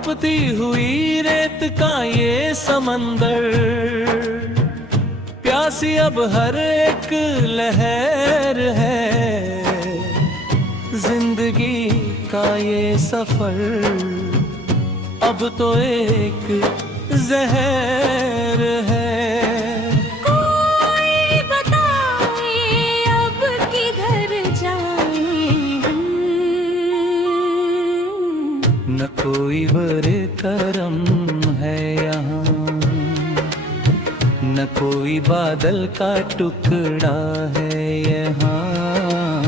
तपती हुई रेत का ये समंदर, प्यासी अब हर एक लहर है। जिंदगी का ये सफर अब तो एक जहर है। कोई बताए अब किधर जाएं हम, न कोई बड़े करम है यहाँ, न कोई बादल का टुकड़ा है यहाँ।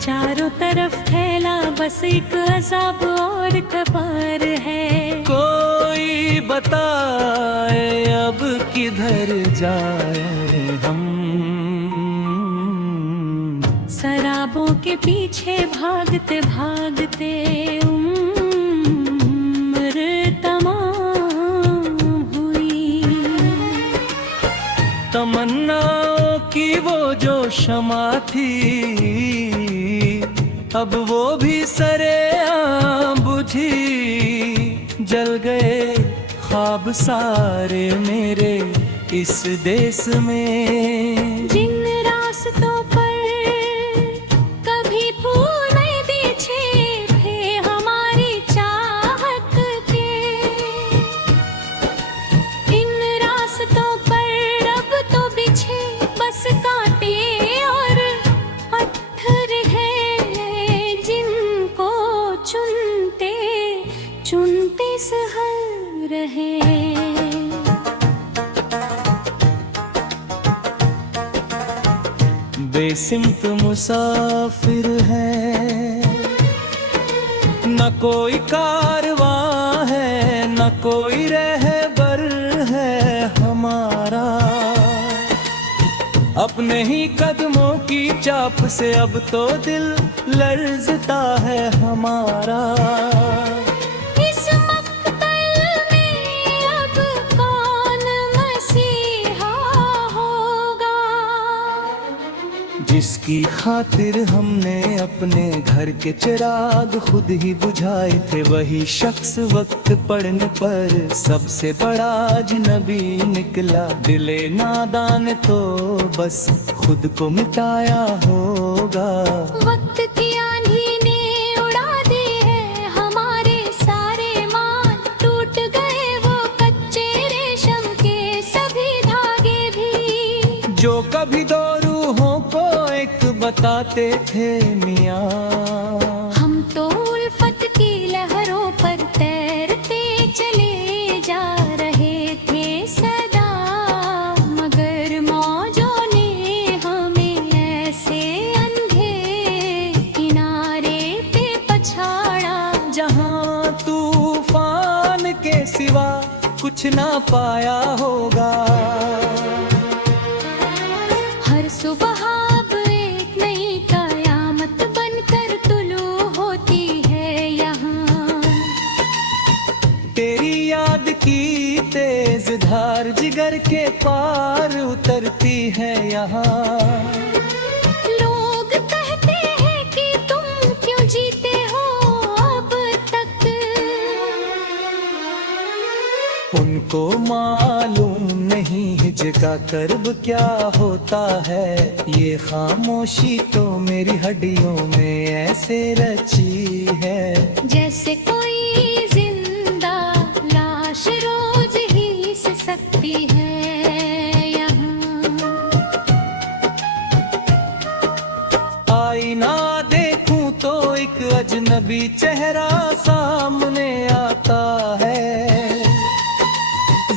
चारों तरफ फैला बस एक अज़ाब और कबार है। कोई बताए अब किधर जाए हम, शराबों के पीछे भागते भागते उम्र तमाम हुई। तमन्नाओं की वो जो शमा थी, अब वो भी सरेआम बुझी। जल गए ख्वाब सारे मेरे इस देश में। जिन रास्तों पर कभी फूल नहीं बिछे थे हमारी चाहत के, इन रास्तों पर अब तो बिछे बस कांटे और पत्थर हैं, जिनको चुनते चुनते सहर रहे। बेसिमत मुसाफिर है, न कोई कारवां है, न कोई रहबर है हमारा। अपने ही कदमों की चाप से अब तो दिल लर्जता है हमारा। इस मक्तल में अब कौन मसीहा होगा, जिसकी खातिर हमने अपने घर के चिराग खुद ही बुझाए थे, वही शख्स वक्त पड़ने पर सबसे बड़ा अजनबी निकला। दिले नादान तो बस खुद को मिटाया होगा। वक्त की आंधी ने उड़ा दी है हमारे सारे मान, टूट गए वो कच्चे रेशम के सभी धागे भी, जो कभी दो रूहों को एक बताते थे मियाँ। हम तो उल्फत की लहरों पर तैरते चले जा रहे थे सदा, मगर मौजों ने हमें ऐसे अंधे किनारे पे पछाड़ा, जहाँ तूफान के सिवा कुछ ना पाया होगा। हर सुबह अब एक नई कयामत बनकर तुलू होती है यहाँ। तेरी याद की तेज धार जिगर के पार उतरती है यहाँ। लोग कहते हैं कि तुम क्यों जीते हो अब तक, उनको मालूम नहीं हिज का कर्ब क्या होता है। ये खामोशी तो मेरी हड्डियों में ऐसे रची है, जैसे कोई जिंदा लाश रोज ही सिसकती है यहाँ। आईना देखूं तो एक अजनबी चेहरा सामने आता है।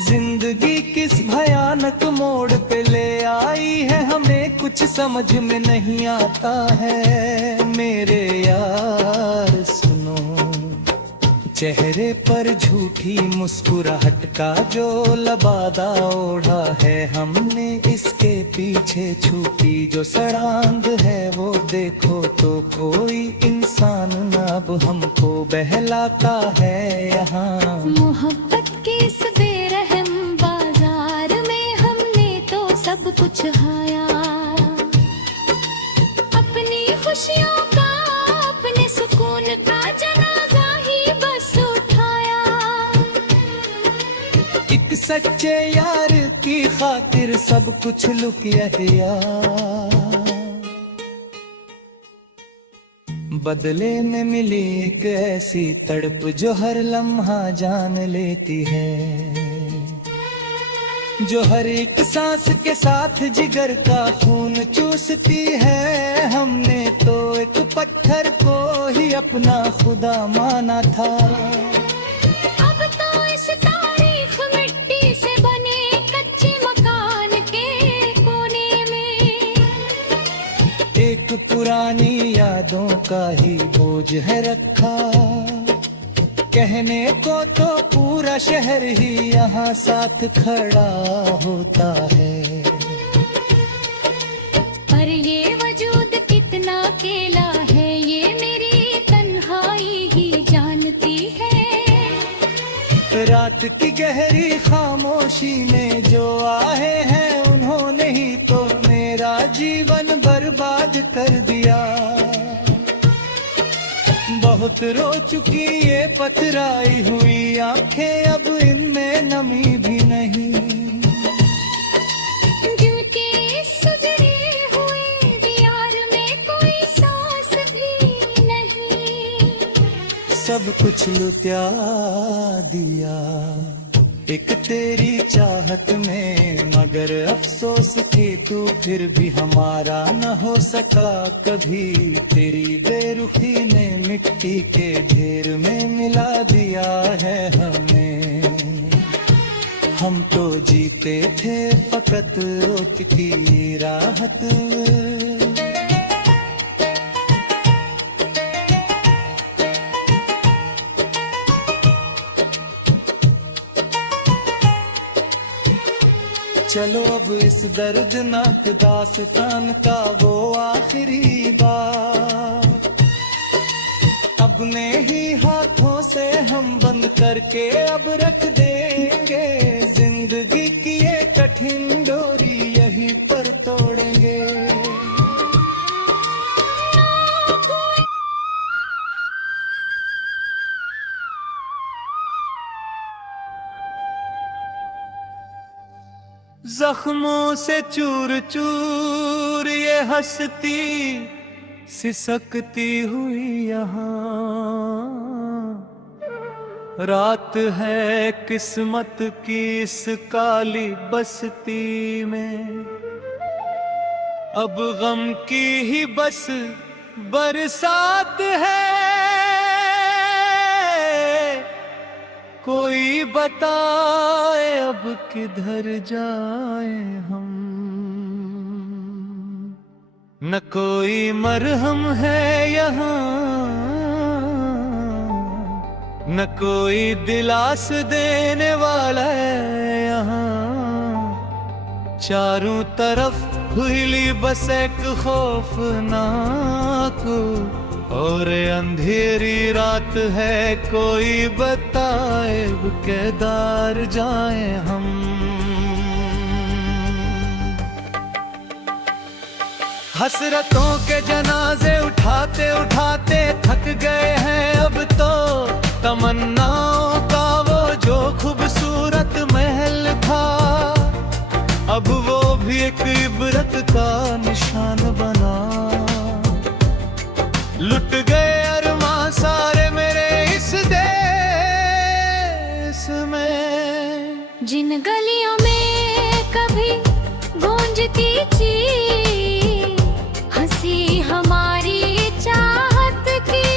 जिंदगी किस भयानक मोड़ पे ले आई है हमें कुछ समझ में नहीं आता है। मेरे यार सुनो, चेहरे पर झूठी मुस्कुराहट का जो लबादा ओढ़ा है हमने, इसके पीछे छुपी जो सड़ांग है वो देखो तो कोई इंसान ना अब हमको बहलाता है यहाँ। मोहब्बत के इस बेरहम बाजार में हमने तो सब कुछ हाया, अपनी खुशियों का अपने सुकून का जनाजा ही बस उठाया। सच्चे यार की खातिर सब कुछ लुक यहिया, बदले में मिली एक ऐसी तड़प जो हर लम्हा जान लेती है, जो हर एक सांस के साथ जिगर का खून चूसती है। हमने तो एक पत्थर को ही अपना खुदा माना था, अब तो इस तारीख मिट्टी से बने कच्चे मकान के कोने में एक पुरानी यादों का ही बोझ है रखा। कहने को तो पूरा शहर ही यहाँ साथ खड़ा होता है, पर ये वजूद कितना अकेला है ये मेरी तन्हाई ही जानती है। रात की गहरी खामोशी में जो आए हैं उन्होंने ही तो मेरा जीवन बर्बाद कर दिया। बहुत रो चुकी ये पथराई हुई आंखें, अब इनमें नमी भी नहीं, क्योंकि इस सुजरे हुए दीवार में कोई सांस भी नहीं। सब कुछ लुटा दिया एक तेरी चाहत में, मगर अफसोस कि तू फिर भी हमारा न हो सका कभी। तेरी बेरुखी ने मिट्टी के ढेर में मिला दिया है हमें, हम तो जीते थे फकत रोज की राहत। चलो अब इस दर्दनाक दास्तान का वो आखिरी बार अपने ही हाथों से हम बंद करके अब रख देंगे। जिंदगी की ये कठिन डोरी यहीं पर तोड़ेंगे। जख्मों से चूर चूर ये हंसती सिसकती हुई यहाँ, रात है किस्मत की इस काली बस्ती में। अब गम की ही बस बरसात है, कोई बताए अब किधर जाए हम। न कोई मरहम है यहाँ, न कोई दिलास देने वाला है यहाँ। चारों तरफ हुई बस एक खौफनाक और अंधेरी रात है, कोई बताए केदार जाए हम। हसरतों के जनाजे उठाते उठाते थक गए हैं अब तो, तमन्नाओं का वो जो खूबसूरत महल था, अब वो भी एक इबरत का निशान बना। लुट गए अरमां सारे मेरे इस देश में। जिन गलियों में कभी गूंजती थी हंसी हमारी चाहत की,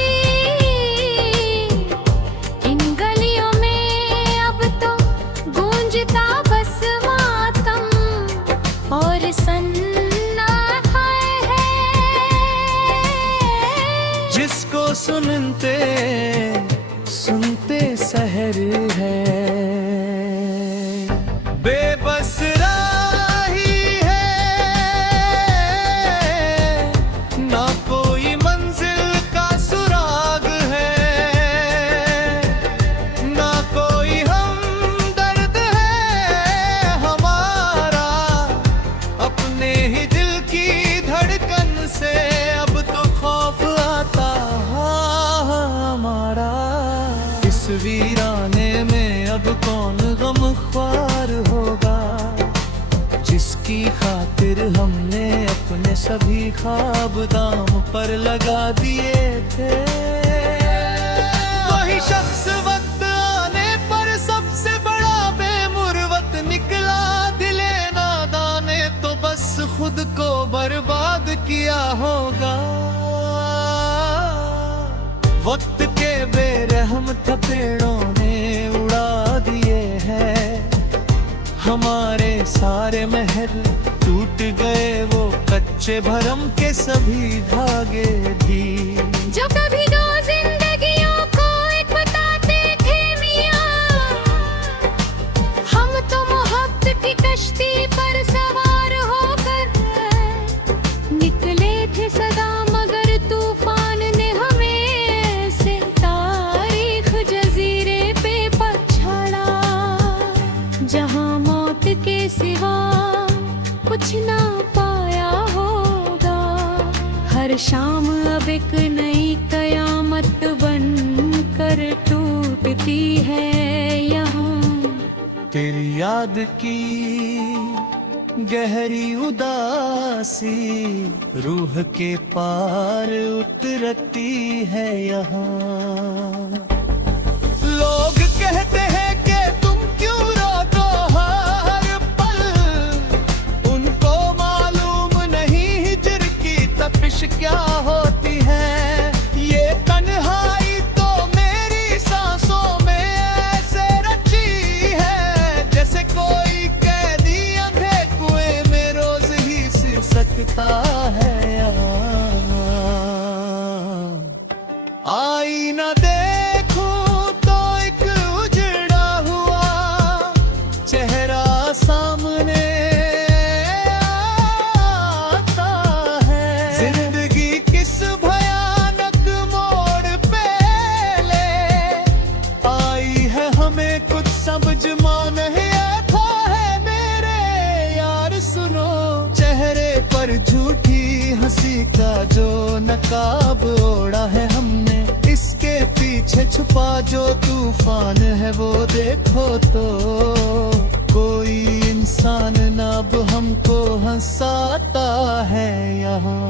इन गलियों में अब तो गूंजता बस मातम और सन्नाटा है। जिसको सुनते सुनते शहर है, बेबस राही है, ना कोई मंजिल का सुराग है, ना कोई हमदर्द है हमारा। अपने ही दिल की धड़कन से अब तो खौफ आता हमारा। इस वीराने में ख्वाब दाम पर लगा दिए थे। वही शख्स वक्त आने पर सबसे बड़ा बेमुरवत निकला। दिले नादाने तो बस खुद को बर्बाद किया होगा। वक्त के बेरहम थपेड़ों ने उड़ा दिए हैं हमारे सारे महल। टूट गए वो कच्चे भरम के सभी धागे भी। जो कभी दो जिंदगियों को एक बताते थे मियां, हम तो मोहब्बत की कश्ती पर सवार होकर निकले थे सदा, मगर तूफान ने हमें से तारीख जजीरे पे पछाड़ा। जहां मौत के सिवा कुछ ना पाया होगा। हर शाम अब एक नई कयामत बन कर टूटती है यहाँ। तेरी याद की गहरी उदासी रूह के पार उतरती है यहाँ। लोग कहते हैं कि तुम क्यों रोते हो हर पल। उनको मालूम नहीं हिज्र की तपिश क्या होती है। ये तन्हाई तो मेरी सांसों में ऐसे रची है, जैसे कोई कैदी अंधे कुएं में रोज ही सिर सकता है। आईना देखूं तो एक उजड़ा हुआ चेहरा सामने आता है। जिंदगी किस भयानक मोड़ पे ले आई है, हमें कुछ समझ में नहीं आता है। मेरे यार सुनो, चेहरे पर झूठी हंसी का जो नकाब ओढ़ा है हमने, इसके पीछे छुपा जो तूफान है वो देखो तो। कोई इंसान ना अब हमको हंसाता है यहाँ।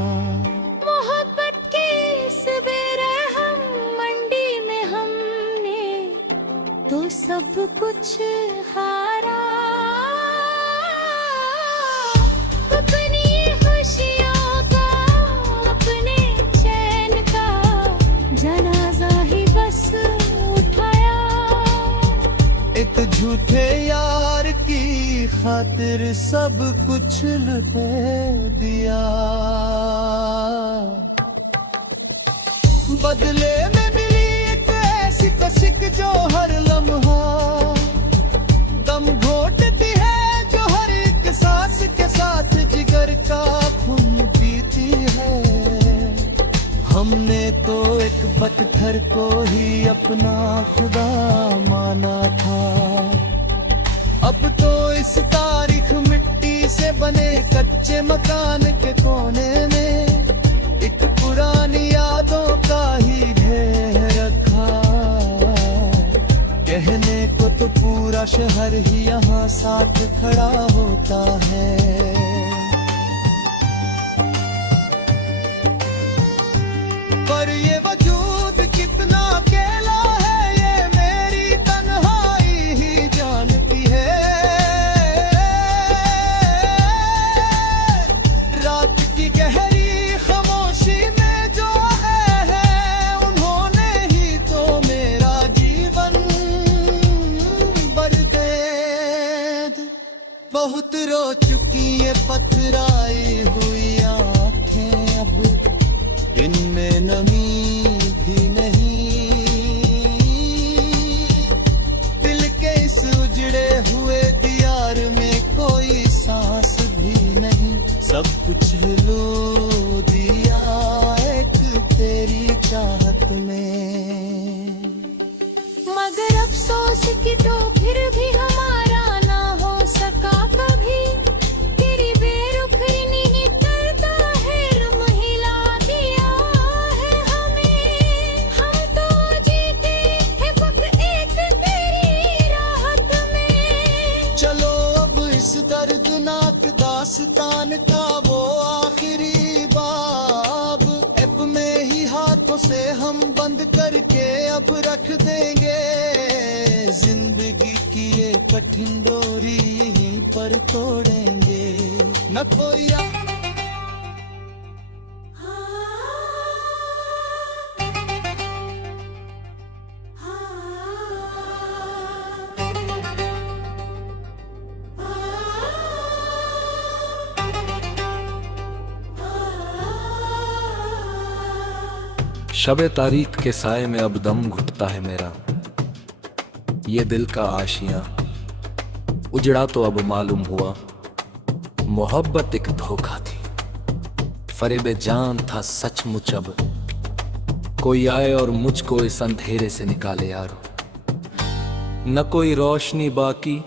मोहब्बत की इस बेरहम मंडी में हमने तो सब कुछ हारा। अपनी खुशियों का, अपने चैन का जनाजा ही बस उठाया। एक झूठे यार की खातिर सब कुछ लुटे दिया। बदले में मिली एक ऐसी कशिक जो हर लम्हा दम घोटती है, जो हर एक सांस के साथ जिगर का खून पीती है। हमने तो एक पत्थर को ही अपना खुदा माना था। अब तो इस तारीख मिट्टी से बने कच्चे मकान के कोने में एक पुरानी यादों का ही ढेर रखा। कहने को तो पूरा शहर ही यहाँ साथ खड़ा होता है। पर ये वजूद कितना अकेला है, ये मेरी तन्हाई ही जानती है। रात की गहरी खामोशी में जो है उन्होंने ही तो मेरा जीवन बर्बाद। बहुत रो चुकी ये पथराई हुई आंखें, अब इनमें नमी भी नहीं। दिल के इस उजड़े हुए दीवार में कोई सांस भी नहीं। सब कुछ हिलो दिया एक तेरी चाहत में। मगर अफसोस कि तो फिर भी हमारा ना हो सका कभी। तेरी बेरुखी नहीं करता है, रम हिला दिया है हमें। हम तो जीते हैं फक्त एक तेरी राहत में। चलो अब इस दर्दनाक दास्तान का वो आखिरी बार हम बंद करके अब रख देंगे, जिंदगी की ये कठिन डोरी यहीं पर तोड़ेंगे। न कोई शबे तारीख के साए में अब दम घुटता है मेरा, ये दिल का आशियां उजड़ा तो अब मालूम हुआ, मोहब्बत एक धोखा थी, फरेबे जान था सचमुच। अब कोई आए और मुझको इस अंधेरे से निकाले यारो, न कोई रोशनी बाकी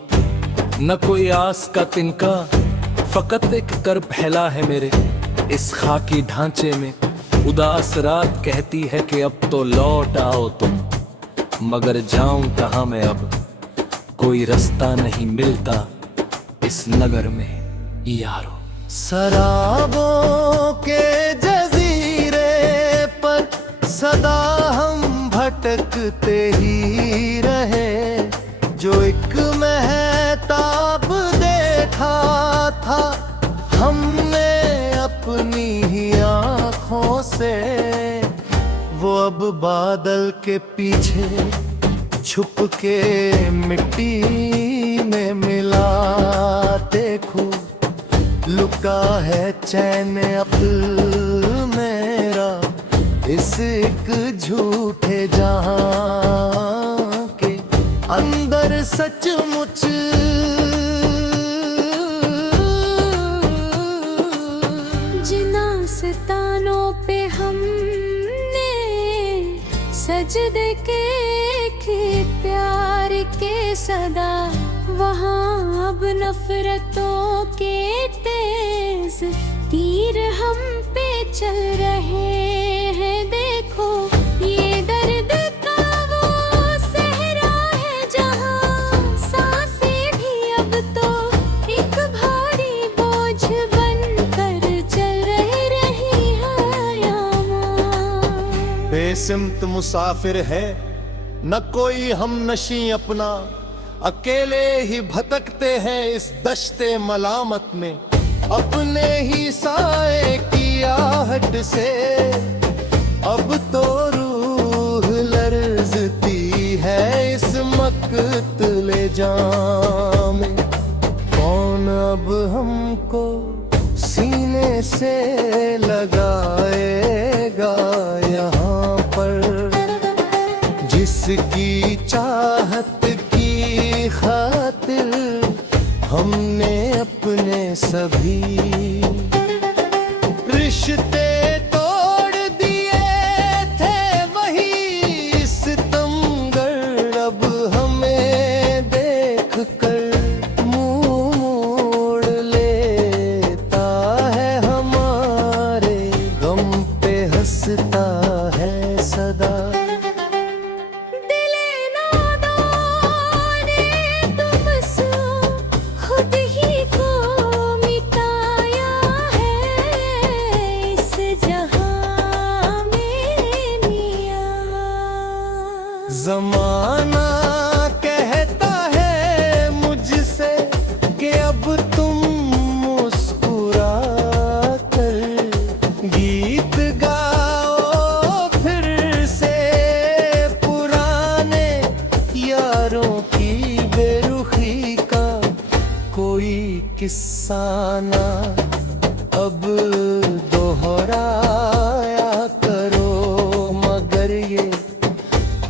न कोई आस का तिनका, फकत एक कर फैला है मेरे इस खाकी ढांचे में। उदास रात कहती है कि अब तो लौट आओ तुम, मगर जाऊं कहां मैं अब, कोई रास्ता नहीं मिलता इस नगर में यारो। शराबों के जजीरे पर सदा हम भटकते ही रहे, जो एक महताब देखा था हमने अपनी ही आँखों से, वो अब बादल के पीछे छुप के मिट्टी में मिला। देखो लुका है चैन अक्ल मेरा इस एक झूठे जहां के अंदर, सचमुच सितानों पे हमने सजदे के प्यार के सदा, वहाँ अब नफरतों के तेज तीर हम पे चल रहे हैं। देखो ये दर्द का वो सहरा है जहाँ सांसें भी अब तो एक भारी बोझ बनकर चल रही है। बेसिमत मुसाफिर है न कोई हम नशी अपना, अकेले ही भटकते हैं इस दश्ते मलामत में, अपने ही साए की आहट से अब तो रूह लर्जती है इस मकतले जाम में। कौन अब हमको सीने से लगाएगा यहाँ पर, जिसकी चाहत की खातिर हमने अपने सभी रिश्ते तोड़ दिए थे, वही सितमगर अब हमें देख कर मुंह मोड़ लेता है, हमारे गम पे हंसता है सदा। जमाना कहता है मुझसे कि अब तुम मुस्कुरा कर गीत गाओ फिर से, पुराने यारों की बेरुखी का कोई किस्सा ना अब दोहराया करो, मगर ये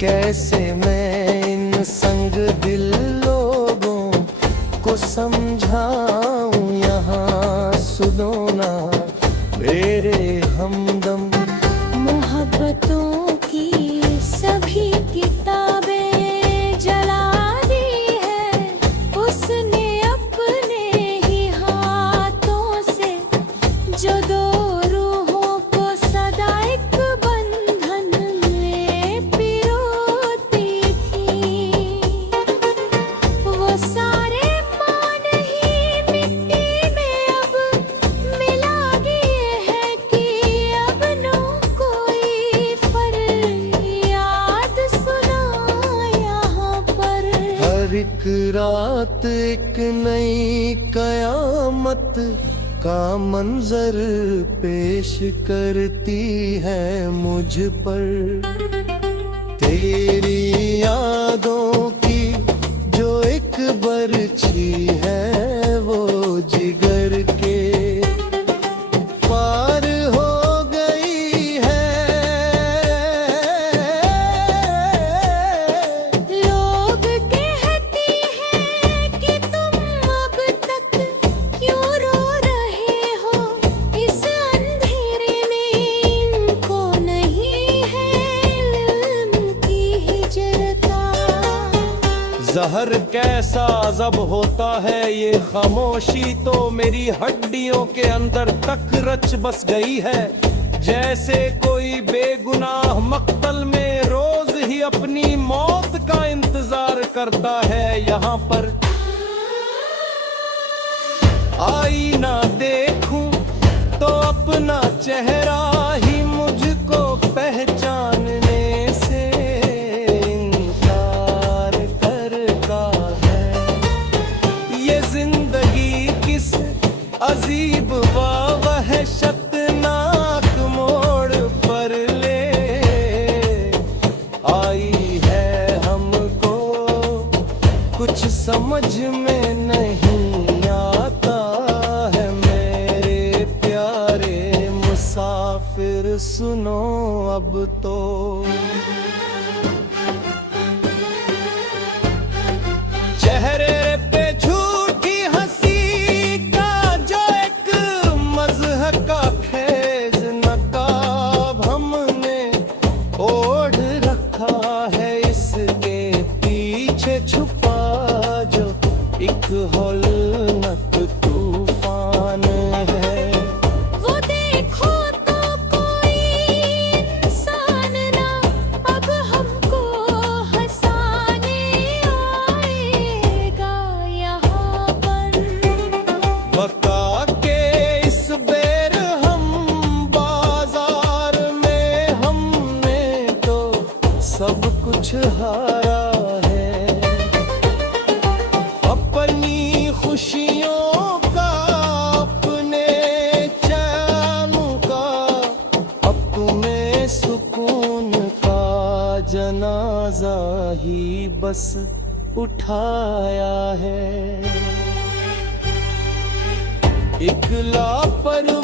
कैसे मैं इन संग दिल लोगों को समझाऊं, यहाँ सुनो ना मेरे हमदम। मोहब्बतों की सभी किताबें जला दी है उसने अपने ही हाथों से, जो दो रूहों को सदा एक बंधन में पिरोती थी, वो सारे मान ही मिट्टी में अब मिला गए हैं कि अब एक रात एक नई कयामत का मंजर पेश करती है मुझ पर। तेरी यादों की जो एक बरछी है वो जिगर के पार हो गई है। लोग कहते हैं कि तुम अब तक क्यों रो रहे हो, इस अंधेरे में इनको नहीं है इल्म की हिजरत का। जहर कैसा जब होता है ये खामोशी तो मेरी हड्डियों के अंदर तक रच बस गई है। जैसे कोई बेगुनाह मक्तल में रोज ही अपनी मौत का इंतजार करता है। यहाँ पर आईना देखूं तो अपना चेहरा ही मुझको पहचानने से इनकार करता है। ये जिंदगी किस अजीब व वहशतनाक मोड़ पर ले आई है हमको, कुछ समझ में नहीं आता है। मेरे प्यारे मुसाफिर सुनो अब तो। चेहरे पे झूठी हंसी का जो एक मज़हक का खेज नकाब हमने ओढ़ रखा है, इसके पीछे छुपा जो एक हौलनाक तूफान है। वो देखो तो कोई इंसान ना अब हमको हंसाने आएगा यहाँ पर। बका के इस बेर हम बाजार में हमने तो सब कुछ हारा है। अपनी खुशियों का अपने चैन का अपने सुकून का जनाजा ही बस उठाया है। एक लापरवाह